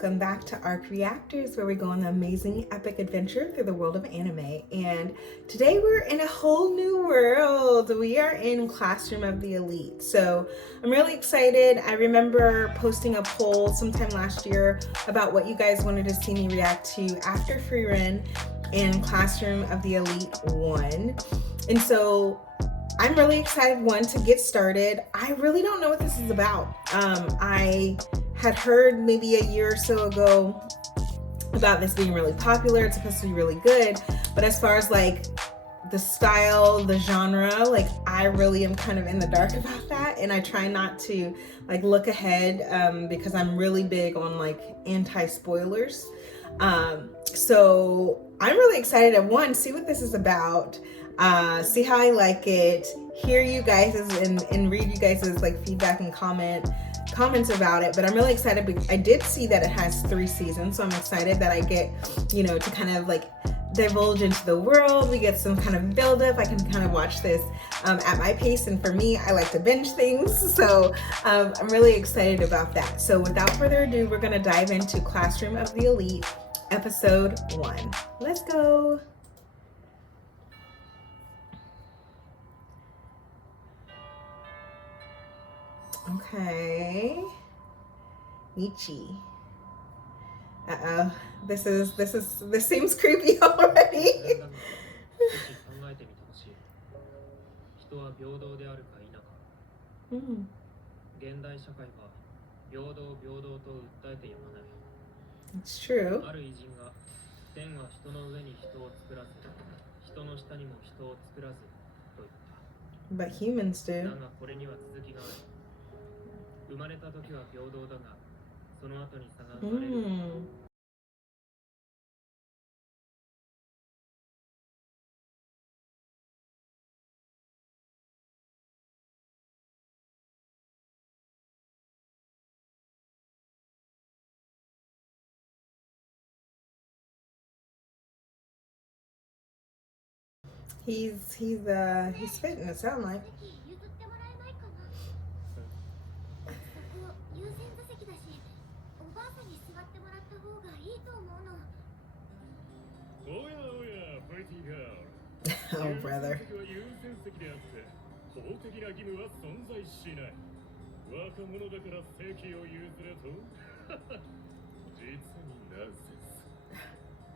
welcome back to A.R.C Reactors, where we go on the amazing epic adventure through the world of anime. And today we're in a whole new world. We are in Classroom of the Elite. So I'm really excited. I remember posting a poll sometime last year about what you guys wanted to see me react to after Frieren in Classroom of the Elite 1. And so I'm really excited, one, to get started. I really don't know what this is about. I had heard maybe a year or so ago about this being really popular. It's supposed to be really good. But as far as like the style, the genre, like I really am kind of in the dark about that. And I try not to like look ahead because I'm really big on like anti-spoilers. So I'm really excited to one, see what this is about, see how I like it, hear you guys and read you guys' like feedback and comments about it. But I'm really excited because I did see that it has 3 seasons, so I'm excited that I get, you know, to kind of like divulge into the world. We get some kind of build up. I can kind of watch this at my pace, and for me, I like to binge things, so I'm really excited about that. So without further ado, we're gonna dive into Classroom of the Elite episode 1. Let's go. Okay. Michi. Uh-oh. This seems creepy already. 人は平等であるか否か。現代社会は平等平等と訴えてやまない。It's true. ある偉人が天は人の上に人を作らず、人の下にも人を作らずと言った。But humans do. だがこれには続きがある。生まれた時は平等だが、その後に差が生まれる。He's fitting, it sounds like. お Oh, brother. 法的な義務は存在しない。若者だから席を譲れと。実にナンセンス。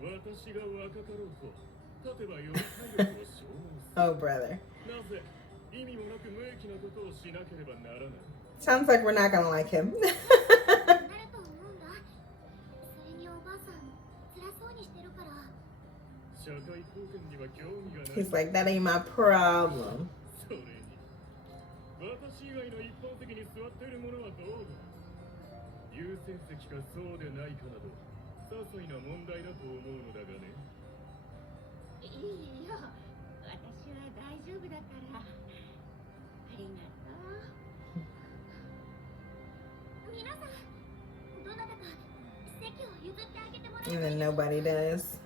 私が若かろうと、立てばより体力を消耗する。 Oh, brother. なぜ意味もなく無益なことをしなければならない。 Sounds like we're not gonna like him. He's like, that ain't my problem. And then nobody does.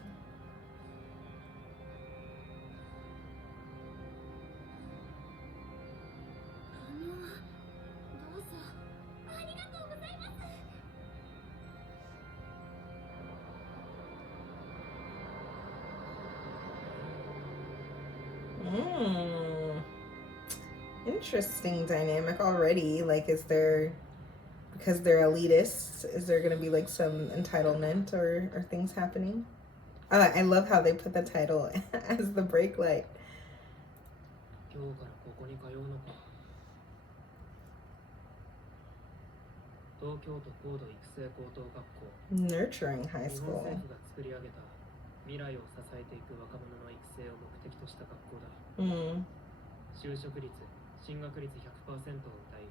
Interesting dynamic already. Like, is there, because they're elitists, is there going to be like some entitlement or things happening? I love how they put the title as the brake light. Nurturing high school. 就職率、進学率 100% を謳い、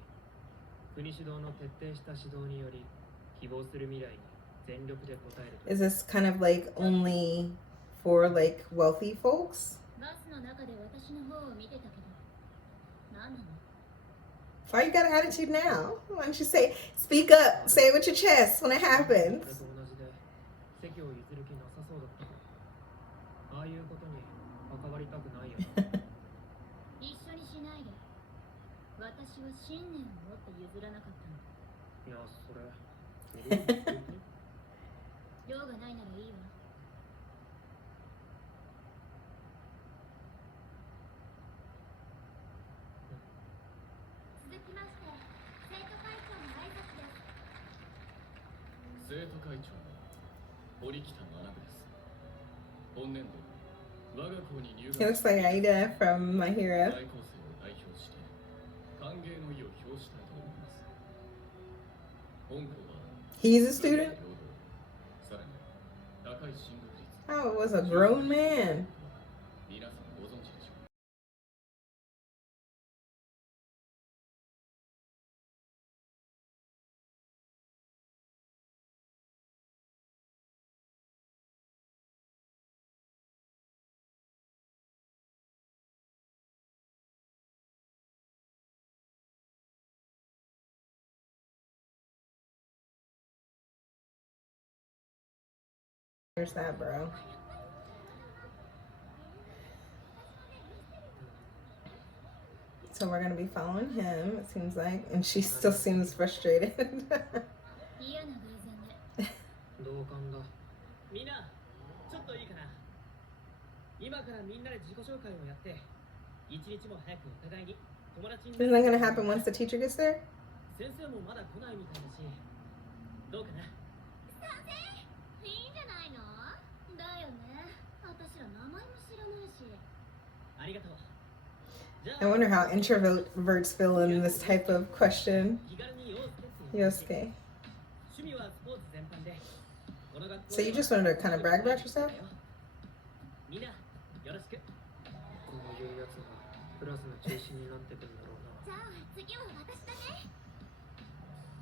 国主導の徹底した指導により、希望する未来に全力で応える。Is this kind of like only for like wealthy folks? Why you got an attitude now? Why don't you speak up, say it with your chest when it happens? 席を譲る気なさそうだった。ああいうことに関わりたくないよな。一緒にしないで。私は信念を持って譲らなかったの。いや、それ。用がないならいいわ。続きまして生徒会長の挨拶です。生徒会長の堀北学です。本年度我が校に入学 He looks like Aida from My 在 Hero. 校生を代表して歓迎の意を表したいと思います。本校は He's a student? さらに高い進学率 Oh, it was a grown man. 皆さんご存知でしょう。 There's that, bro. So we're gonna be following him, it seems like, and she still seems frustrated. 嫌な偶然ね。同感だ。みんな、ちょっといいかな。今からみんなで自己紹介をやって、一日も早くお互いに友達に Isn't that gonna happen once the teacher gets there? 先生もまだ来ないみたいだし、どうかな。賛成。いいんじゃないの。だよね。私ら名前も知らないし。ありがとう。じゃ I wonder how introverts feel in this type of question. 気軽に陽介って言って Yosuke. 趣味はスポーツ全般で。この学校 So you just wanted to kind of brag about yourself? みんな、よろしく。こういうやつがクラスの中心になってくんだろうな。じゃあ次は私だね。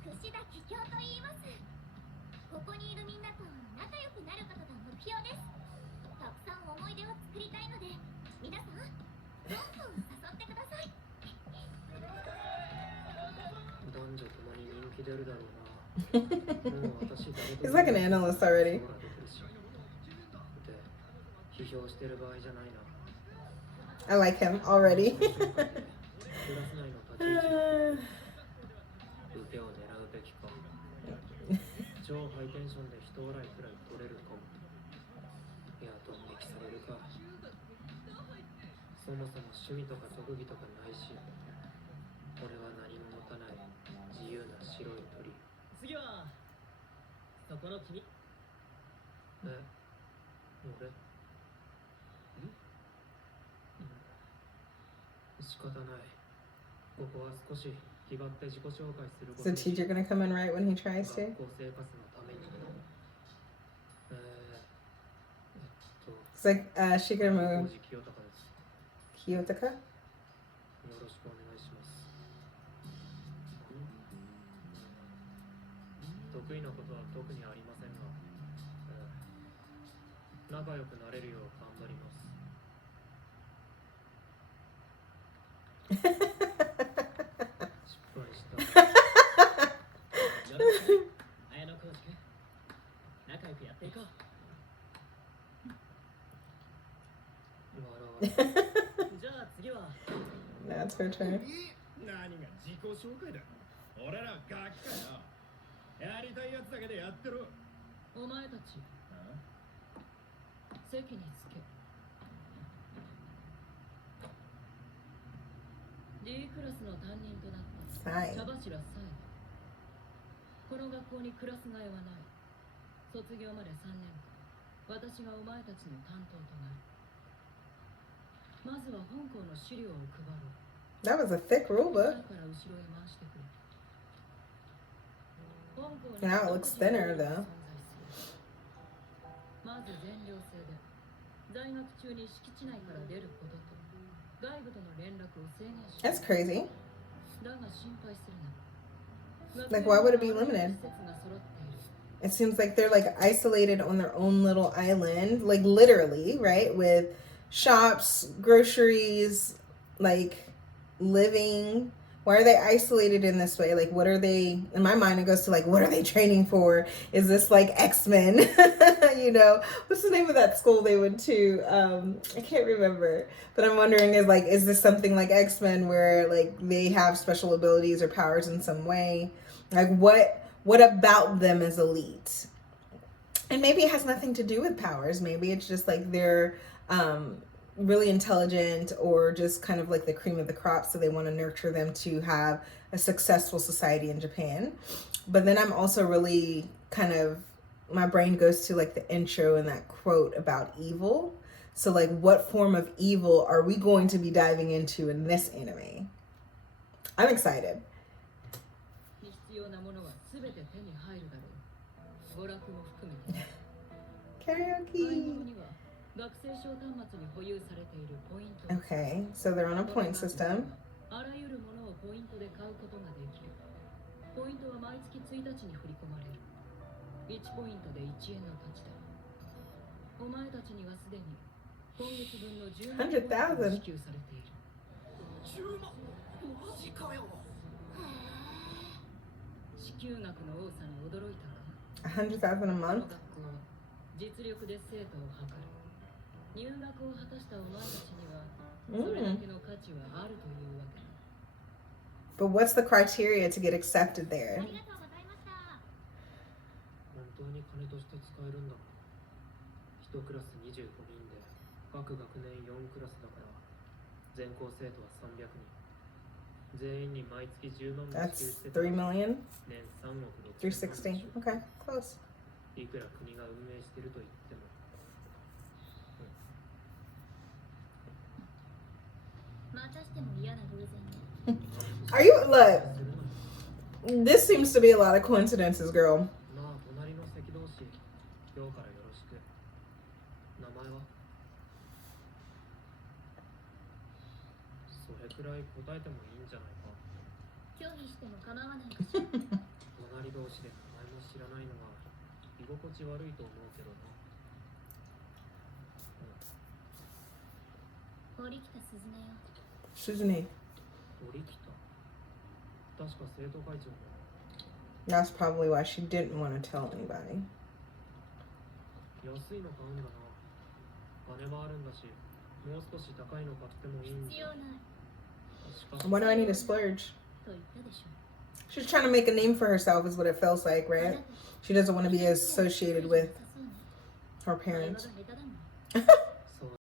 串田桔梗と言います。ここにいるみんなと仲良くなることが目標です。たくさん思い出を作りたいので、皆さん、どんどん誘ってください。男女ともに人気出るだろうな。もう私誰と He's like an analyst already. で批評してる場合じゃないな。 I like him already. クラス内の立ち位置受けを狙うべきか。超ハイテンションで人笑いくらい取れるかも。いや、ドン引きされるか。そもそも趣味とか特技とかないし、俺は何も持たない自由な白い鳥。次はそこの君。え、俺？仕方ない。ここは少し気張って自己紹介するこ Is と the に teacher gonna come in right when he tries 学 to? 校生活のために。It's like Shikamaru 工事清隆です。 Kiyotaka. よろしくお願いします。得意なことは特にありませんが、仲良くなれるよう頑張ります。失敗した。よろしく、綾野浩二君。仲良くやっていこう。じゃあ次は。Now it's her turn. 何が自己紹介だ。俺らガキかよ。やりたいやつだけでやってろ。お前たち、席につけ。D クラスの担任となったはい茶柱さえ。この学校にクラス替えはない。卒業まで3年間、私がお前たちの担当となる。まずは本校の資料を配ろう。 That was a thick rule 前 book. から後ろへ回してくれ。本校に Now it looks thinner though. まず全寮制で在学中に敷地内から出ることと外部との連絡を制限し That's crazy. だが心配するな。 Like, why would it be limited? 施設が揃っている。 It seems like they're like isolated on their own little island, like literally, right? With shops, groceries, like living. Why are they isolated in this way? Like, what are they? In my mind, it goes to like, what are they training for? Is this like X-Men? You know, what's the name of that school they went to? I can't remember. But I'm wondering, is this something like X-Men where like they have special abilities or powers in some way? Like, what about them is elite? And maybe it has nothing to do with powers. Maybe it's just like they're really intelligent or just kind of like the cream of the crop. So they want to nurture them to have a successful society in Japan. But then I'm also really kind of, my brain goes to like the intro and that quote about evil. So like what form of evil are we going to be diving into in this anime? I'm excited. 必要なものは全て手に入るだろう。娯楽も含めて。買い Karaoke. 物には学生証端末に保有されているポイントを Okay, so they're on a point system. あらゆるものをポイントで買うことができる。ポイントは毎月1日に振り込まれる。1ポイントで1円の価値だ。お前たちにはすでに今月分の10万ポイントが支給されている。10万マジかよ。支給額の多さに驚いたか。 100,000 a こ month. の学校実力で生徒を測る。入学を果たしたお前たちにはそれだけの価値はあるというわけだ。 But what's the criteria to get accepted there? ありがとうございました。本当に金として使えるんだ。1クラス25人で各学年4クラスだから全校生徒は300人。全員に毎月10万も支給 That's してた。 3 million? 年3億6 360. Okay, close. いくら国が運営してると言っても。またしても嫌な偶然ね。 Are you, look, this seems to be a lot of coincidences, girl. まあ隣の席同士、今日からよろしく。名前は？それくらい答えてもいいんじゃないか。拒否しても構わないかしら。隣同士で名前も知らないのは居心地悪いと思うけどな。堀北鈴音よ。 Suzune. 折北。確か生徒会長の。 That's probably why she didn't want to tell anybody. 安いの買うんだな。金はあるんだし、もう少し高いの買ってもいいんだ。必要ない。しかし Why do I need to splurge? と言ったでしょ。 She's trying to make a name for herself, is what it feels like, right? She doesn't want to be associated with her 会話が parents. 下手だもん。そう。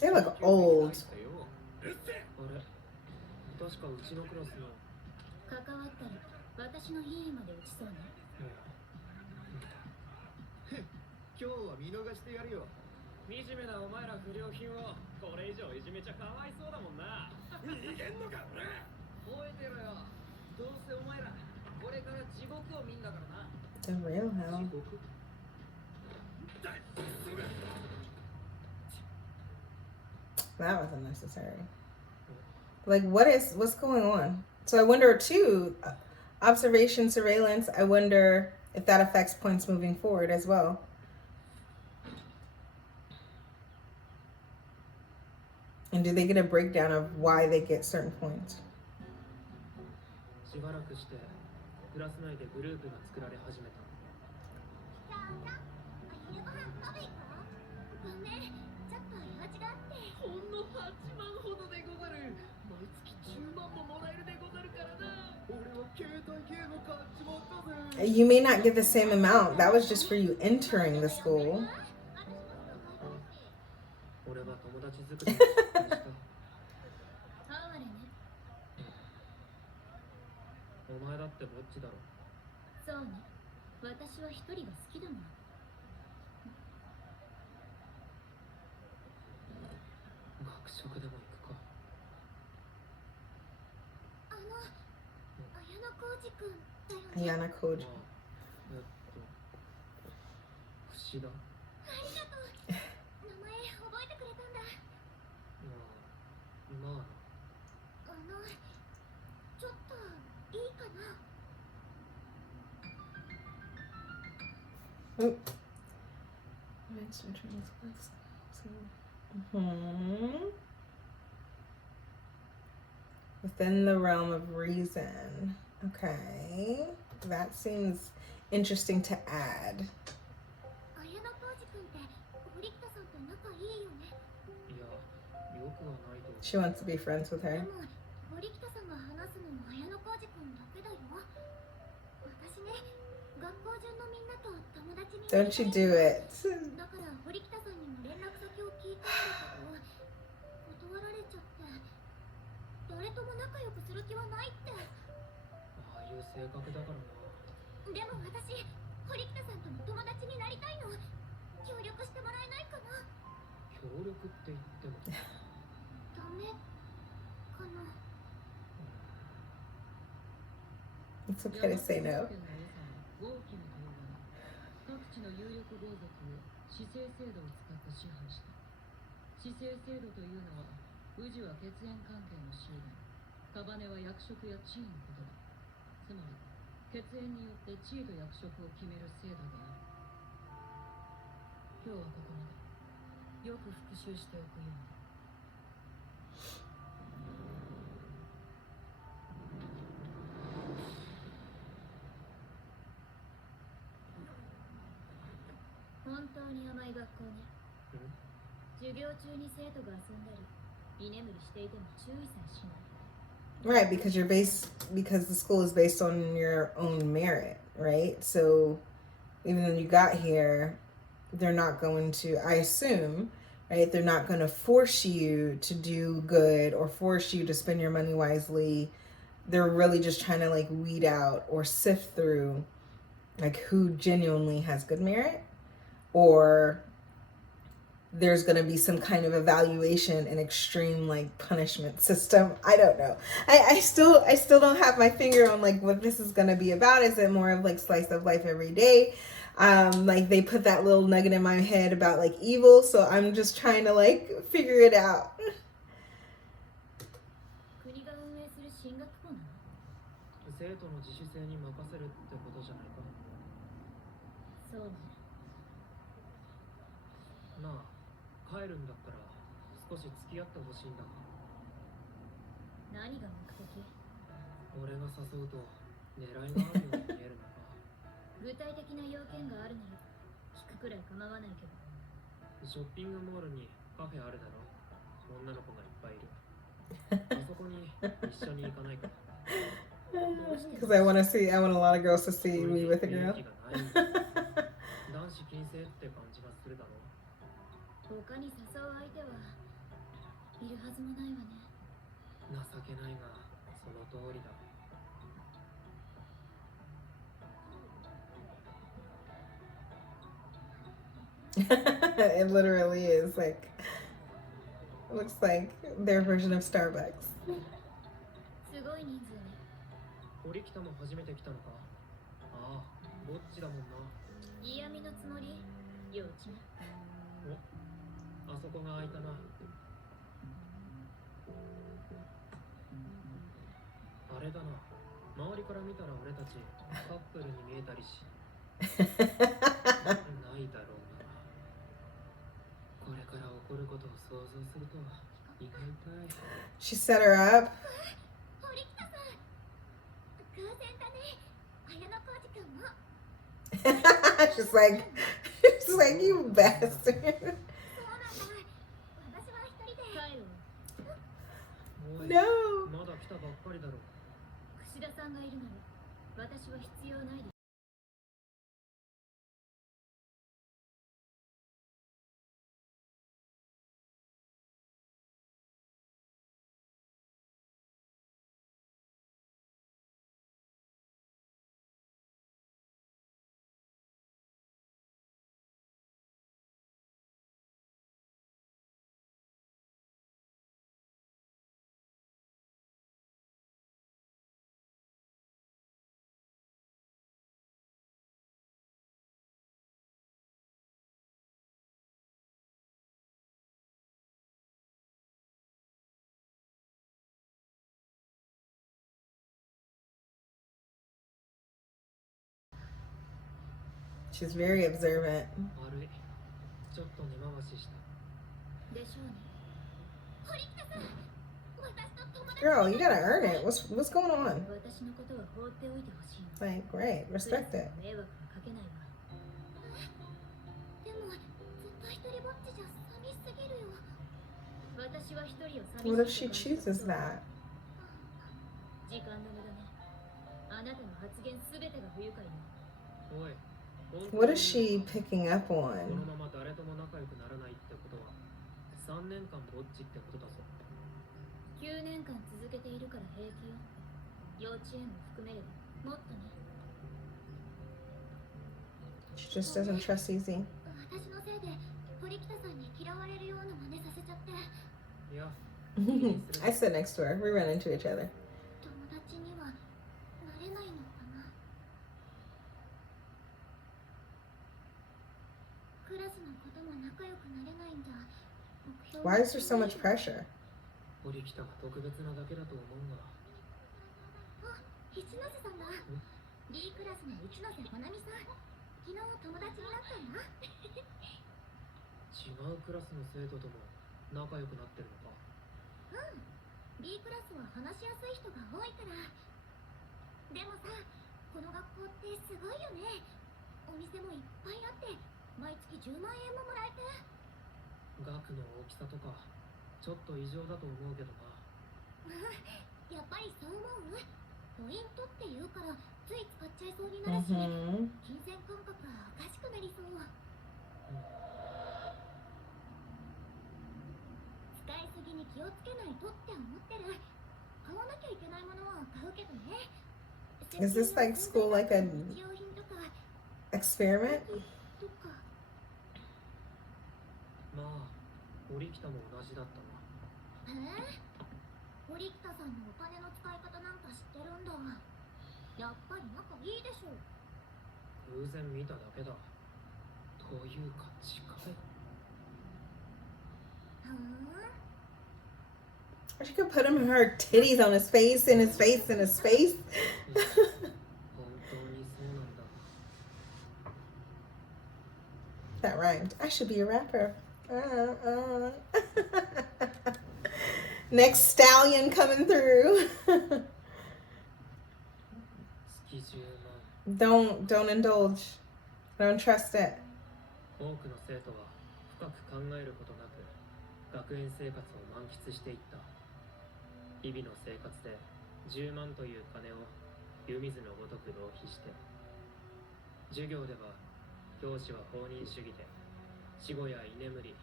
They look old. あれ、確かうちのクラスの。関わったら私の品位まで落ちそうね。今日は見逃してやるよ。惨めなお前ら不良品をこれ以上いじめちゃかわいそうだもんな。逃げんのか俺。覚えてろよ。どうせお前らこれから地獄を見んだからな。 The real hell. 地獄。 That was unnecessary. Like, what's going on? So I wonder too, observation, surveillance, I wonder if that affects points moving forward as well. And do they get a breakdown of why they get certain points? しばらくしてクラス内でグループが作られ始めた。さあさ、お昼ご飯食べ行こう。ごめん、ちょっと用事があって。ほんの8万ほどでござる。毎月10万ももらえるでござるからな。俺は携帯ゲーム買っちまったぜ。 You may not get the same amount. That was just for you entering the school. 俺は友達作りに失敗した。哀れね。お前だってぼっちだろ。そうね。私は一人が好きだもん。学食でも行くか。綾野浩二くんだよね。 Ayana Code. 串だ。ありがとう。名前覚えてくれたんだ。まあちょっといいかな。Within the realm of reason. Okay. That seems interesting to add. 綾小路君って堀北さんと仲いいよね。いや、よくはないと。 She wants to be friends with で her. も堀北さんが話すの綾小路君だけだよ。私ね、学校中のみんなと友達になり Don't た you い do it. だから堀北さんにも連絡先を聞いたんだけど断られちゃって、誰とも仲良くする気はないって。ああいう性格だからな。でも私、堀北さんとも友達になりたいの。協力してもらえないかな。協力って言っても。ダメかな。 It's okay to say no. 大きな動画に各地の有力豪族を市政制度を使って支配した。市政制度というのは宇治は血縁関係の集団、カバネは役職や地位のことだ。つまり血縁によって地位と役職を決める制度である。今日はここまで。よく復習しておくように。本当に甘い学校ね。授業中に生徒が遊んだり居眠りしていても注意さえしない。 Right, because the school is based on your own merit, right? So even though you got here, they're not going to, I assume, right? They're not going to force you to do good or force you to spend your money wisely. They're really just trying to like weed out or sift through like who genuinely has good merit, or there's going to be some kind of evaluation and extreme like punishment system. I don't know. I still don't have my finger on like what this is going to be about. Is it more of like slice of life every day? Like they put that little nugget in my head about like evil, so I'm just trying to like figure it out. 国が運営する進学校なの。生徒の自主性に任せるってことじゃないか。そうね。なあ、帰るんだったら少し付き合ってほしいんだ。何が目的？俺が誘うと狙いがあるように見えるのか。具体的な要件があるなら聞くくらい構わないけど。ショッピングモールにカフェあるだろ。女の子がいっぱいいる。あそこに一緒に行かないか。Because I want a lot of girls to see me with a girl. 男子禁制って感じがするだろ。他に誘う相手はいるはずもないわね。情けないがその通りだ。It literally is like, it looks like their version of Starbucks. すごい人数ね。堀北も初めて来たのか。ああ、ぼっちだもんな。嫌味のつもり？幼稚な。お、あそこが開いたな。あれだな。周りから見たら俺たちカップルに見えたりし。ないだろうな。これから起こることを想像すると胃が痛い。She set her up. 堀北さん。偶然だね。綾小路君も。she's like, you bastard. そうなんだ。私は一人で。帰る。おい、 No. まだ来たばっかりだろ。串田さんがいるなら私は必要ないです。She's very observant. 悪い。ちちょっと根回しした。でしょうね。堀北さん、私と友達 Girl, you gotta earn it. What's going on? 私のことは放っておいてほしいの。 Like, great, respect it. 迷惑はかけないわ。でも、ずっと一人ぼっちじゃ寂しすぎるよ。私は一人を寂しい What if she chooses that? 時間の無駄ね。あなたの発言すべてが不愉快よ。おい、 What is she picking up この on? まま誰とも仲良くならないってことは3年間ぼっちってことだぞ。9年間続けているから平気よ。幼稚園も含めればもっとね。 She just doesn't trust Easy. 私のせいで堀北さんに嫌われるような真似させちゃって。いや、 I sit next to her. We run into each other. 友達にはなれないのかな。クラスの子とも仲良くなれないんじゃ目標 Why is there so much pressure? 堀北が特別なだけだと思うが。あ、一ノ瀬さんだ。B クラスの一ノ瀬ほなみさん。昨日友達になったんだ。違うクラスの生徒とも仲良くなってるのか。うん。B クラスは話しやすい人が多いから。でもさ、この学校ってすごいよね。お店もいっぱいあって毎月10万円ももらえて。額の大きさとかちょっと異常だと思うけどな。やっぱりそう思う。ポイントって言うからつい使っちゃいそうになるし、 Mm-hmm. 金銭感覚がおかしくなりそう。使いすぎに気をつけないとって思ってる。買わなきゃいけないものは買うけどね。 Is this like school, like a 日用品とか experiment? とか。まあ、堀北も同じだったな。堀北さんのお金の使い方なんか知ってるんだ。やっぱり仲いいでしょ。偶然見ただけだ。というか近い。She could put her titties on his face, and his face, and his face. 本当にそうなんだ。 That rhymed. I should be a rapper. Next stallion coming through. 月10万。 Don't indulge. Don't trust it. 多くの生徒は深く考えることなく学園生活を満喫していった。日々の生活で10万という金を湯水のごとく浪費して。授業では教師は放任主義で死後や居眠り、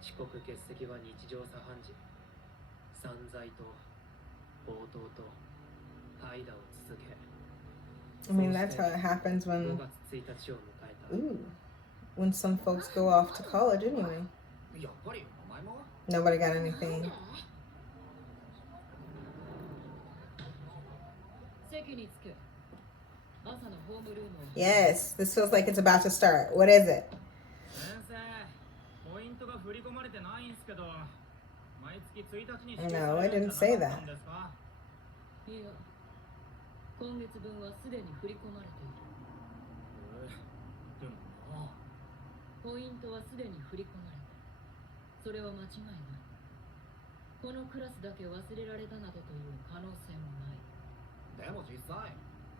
遅刻欠席は日常茶飯事。散財と暴投と怠惰を続け。 I mean, that's how it happens 5 when, 月1日を迎えた。 ooh, when some folks go off to college anyway. やっぱりお前も Nobody got anything. 席に着け。朝のホームルームを。 Yes, this feels like it's about to start. What is it? 先生、ポイントが振り込まれてないんすけど、毎月1日に No, I didn't say that. んですか？いや、今月分はすでに振り込まれている。でもな。ポイントはすでに振り込まれた。それは間違いない。このクラスだけ忘れられたなどという可能性もない。でも実際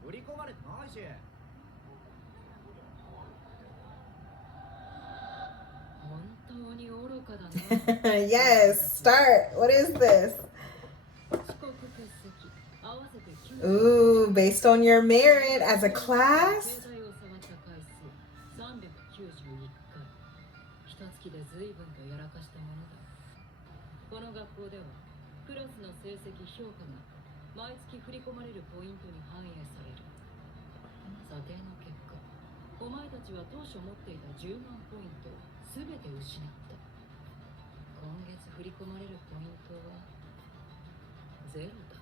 振り込まれてないし。本当に愚かだな。Yes, start. What is this? 遅刻欠席合わせて9。 Ooh, based on your merit as a class? 携帯を触った回数391回。一月で随分とやらかしたものだ。この学校ではクラスの成績評価が毎月振り込まれるポイントに反映される。査定の結果、お前たちは当初持っていた10万ポイントを全て失った。今月振り込まれるポイントはゼロだ。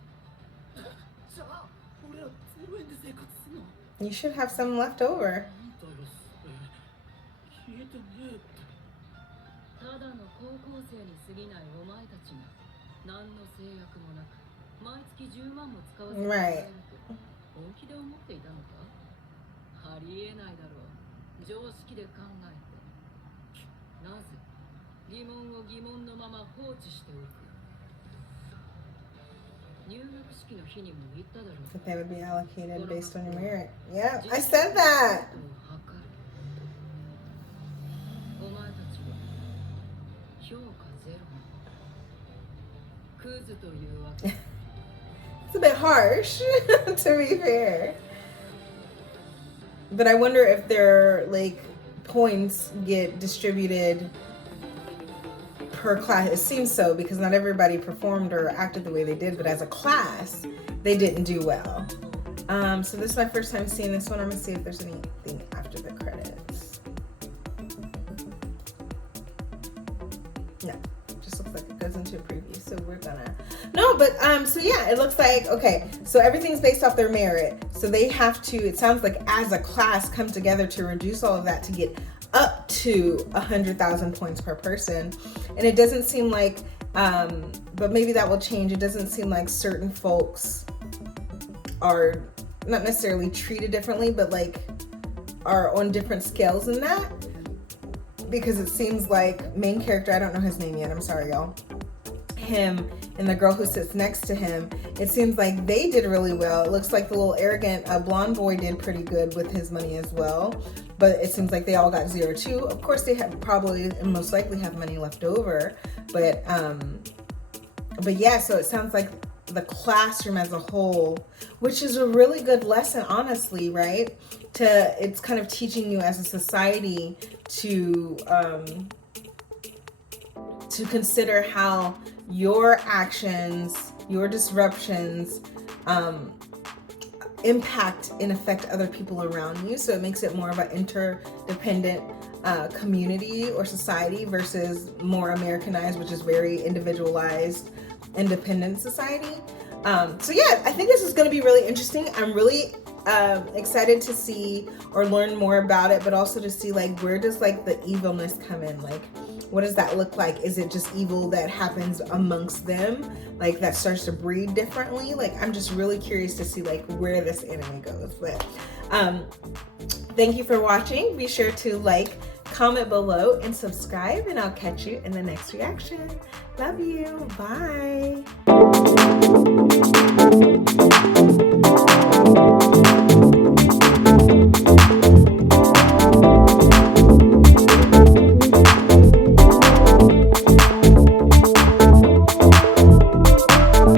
じゃあ俺ら0円で生活すんの？ You should have some left over. なんだよそれ。消えてねえって。ただの高校生に過ぎないお前たちが何の制約もなく毎月10万も使わせてもらえると本気で思っていたのか？ありえないだろう。常識で考えて。なぜ疑問を疑問のまま放置しておく。入学式の日にも言っただろう。 That they would be allocated based on your merit. Yeah, I said that. お前たちは評価ゼロ。クズというわけ。 It's a bit harsh, to be fair. But I wonder if their like points get distributed per class. It seems so because not everybody performed or acted the way they did, but as a class, they didn't do well. So this is my first time seeing this one. I'm gonna see if there's anything after the credits. No, just looks like it goes into a preview. So we're gonna so yeah, it looks like okay. So everything's based off their merit. So they have to. It sounds like as a class come together to reduce all of that to get up to 100,000 points per person. And it doesn't seem like, but maybe that will change. It doesn't seem like certain folks are not necessarily treated differently, but like are on different scales in that. Because it seems like main character, I don't know his name yet, I'm sorry y'all, him and the girl who sits next to him, it seems like they did really well. It looks like the little arrogant blonde boy did pretty good with his money as well, but it seems like they all got 0 too. Of course they have probably and most likely have money left over, but yeah, so it sounds like the classroom as a whole, which is a really good lesson, honestly, right? It's kind of teaching you as a society to consider how your actions, your disruptions, impact and affect other people around you. So it makes it more of an interdependent community or society versus more Americanized, which is very individualized, independent society. So yeah, I think this is going to be really interesting. I'm really excited to see or learn more about it, but also to see like where does like the evilness come in? Like what does that look like? Is it just evil that happens amongst them? Like that starts to breed differently? Like I'm just really curious to see like where this anime goes. But thank you for watching. Be sure to like, comment below, and subscribe, and I'll catch you in the next reaction. Love you. Bye.